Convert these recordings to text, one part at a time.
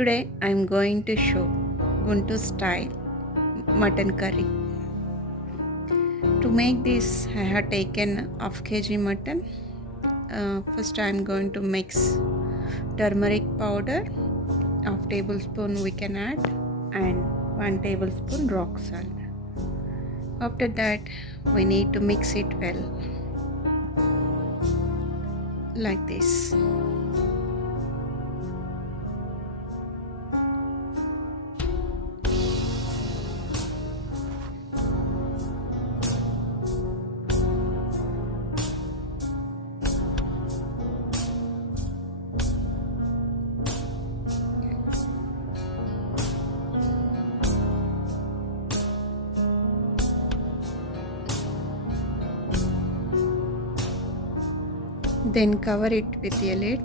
Today I am going to show Guntur style mutton curry. To make this I have taken half kg mutton. First I am going to mix turmeric powder, half tablespoon we can add, and 1 tablespoon rock salt. After that we need to mix it well like this. Then cover it with a lid,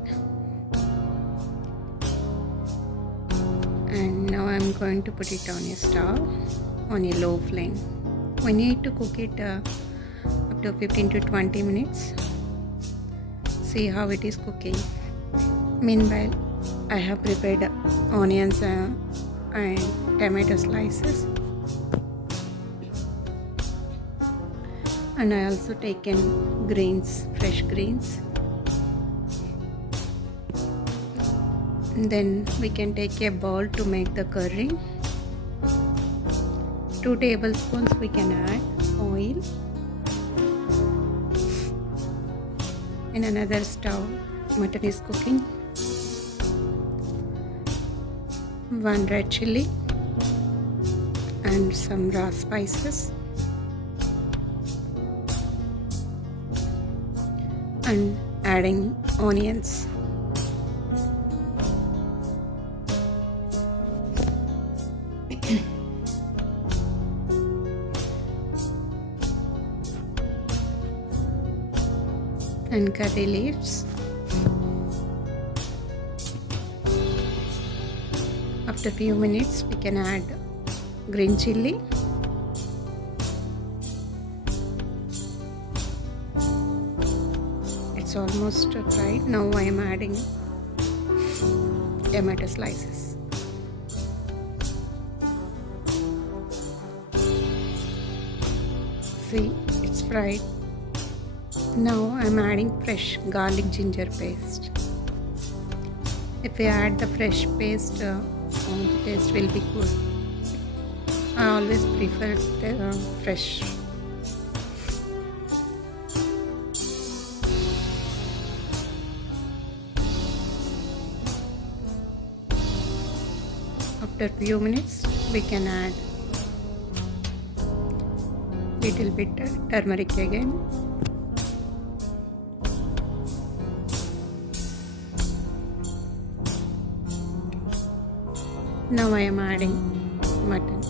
and now I am going to put it on a stove on a low flame. We need to cook it up to 15 to 20 minutes. See how it is cooking. Meanwhile, I have prepared onions and tomato slices, and I also taken greens, fresh greens. Then we can take a bowl to make the curry. 2 tablespoons we can add oil. In another stove, mutton is cooking. 1 red chilli and some raw spices, and adding onions. And curry leaves. After few minutes we can add green chilli, it's almost fried. Now I am adding tomato slices. See, it's fried. Now I am adding fresh garlic ginger paste. If we add the fresh paste, the taste will be good. I always prefer fresh. After few minutes, we can add little bit turmeric again. Now I am adding mutton.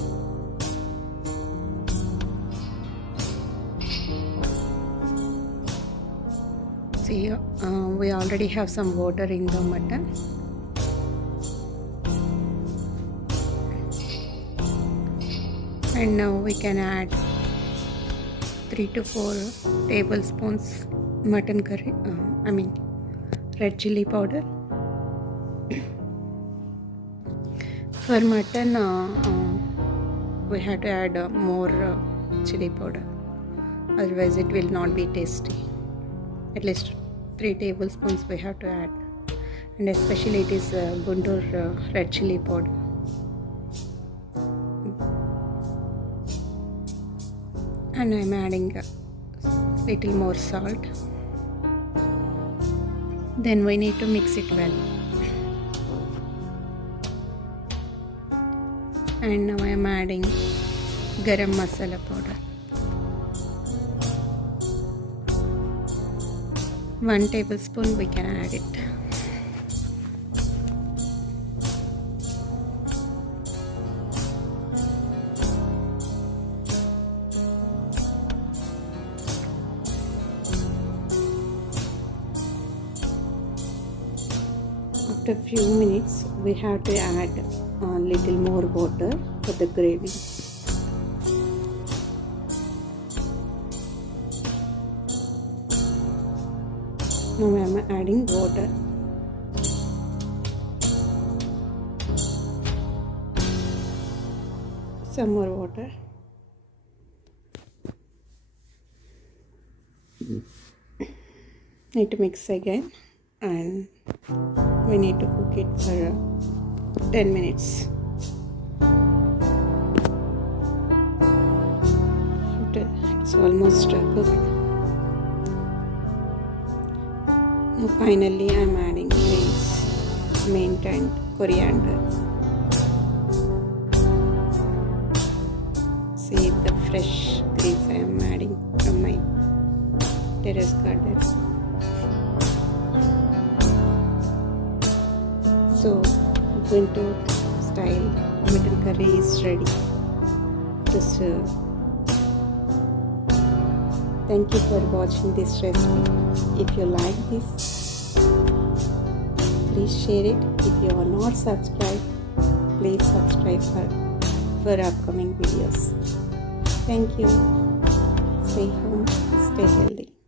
See, we already have some water in the mutton. And now we can add 3 to 4 tablespoons mutton curry, red chilli powder. For mutton, we have to add more chili powder, otherwise it will not be tasty. At least 3 tablespoons we have to add, and especially it is Guntur red chili powder. And I am adding a little more salt. Then we need to mix it well. And now I am adding Garam masala powder. 1 tablespoon we can add it. After few minutes we have to add a little more water for the gravy. Now I am adding water. Some more water. Need to mix again, and we need to cook it for 10 minutes. It's almost cooked. Now finally I'm adding greens, mint and coriander. See the fresh greens I am adding from my terrace garden. So Guntur style mutton curry is ready to serve. Thank you for watching this recipe. If you like this, please share it. If you are not subscribed, please subscribe for upcoming videos. Thank you. Stay home, stay healthy.